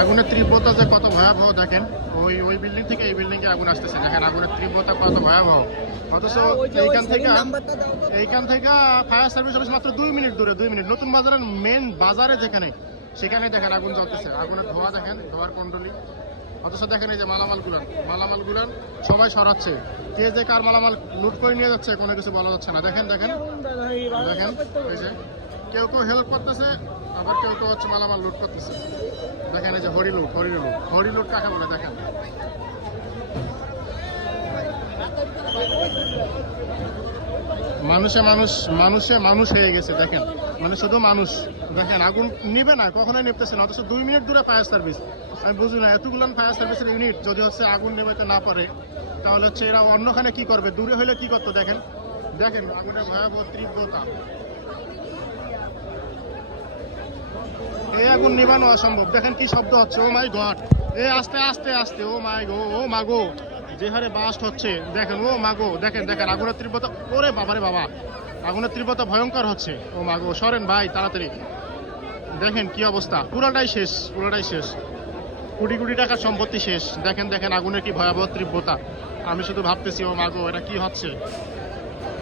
আগুনের তীব্রতা যে কত ভয়াবহ দেখেন, ওই বিল্ডিং থেকে এই বিল্ডিং এ আগুন আসতেছে, দেখেন আগুনের তীব্রতা কত ভয়াবহ। অথচ এইখান থেকে ফায়ার সার্ভিস অফিস মাত্র 2 মিনিট দূরে, 2 মিনিট। নতুন বাজারের মেন বাজারে যেখানে, সেখানে দেখেন আগুন জ্বলতেছে, আগুনের ধোঁয়া দেখেন, ধোঁয়ার কুণ্ডলী। অথচ দেখেন এই যে মালামালগুলান সবাই সরাচ্ছে, কে যে কার মালামাল লুট করে নিয়ে যাচ্ছে কোনো কিছু বলা যাচ্ছে না। দেখেন দেখেন দেখেন, এই যে কেউ হেল্প করতেছে, আবার কেউ হচ্ছে মালামাল লুট করতেছে। দেখেন এই যে হরিলুট কাকে বলে দেখেন। মানুষ হয়ে গেছে দেখেন, মানে শুধু মানুষ। দেখেন আগুন নিবে না, কখনোই নিপতেছে না, অথচ 2 মিনিট দূরে ফায়ার সার্ভিস। আমি বুঝি না, এতগুলো ফায়ার সার্ভিসের ইউনিট যদি হচ্ছে আগুন নেভাতে না পারে, তাহলে হচ্ছে এরা অন্যখানে কি করবে? দূরে হলে কি করতো দেখেন, দেখেন আগুনের ভয়াবহ তীব্রতা। এই আগুন নিবানো অসম্ভব। দেখেন কি শব্দ হচ্ছে, ও মাই গড, আস্তে আস্তে আস্তে, ও মাই গো, ও মাগো, যে হারে বাস্ট হচ্ছে দেখেন, ও মাগো, দেখেন দেখেন আগুনের তীব্রতা, ওরে বাবারে বাবা, আগুনের তীব্রতা ভয়ঙ্কর হচ্ছে। ও মাগো, সরেন ভাই তাড়াতাড়ি। দেখেন কি অবস্থা, পুরোটাই শেষ, কোটি টাকার সম্পত্তি শেষ। দেখেন দেখেন আগুনের কি ভয়াবহ তীব্রতা। আমি শুধু ভাবতেছি, ও মাগো, এটা কি হচ্ছে।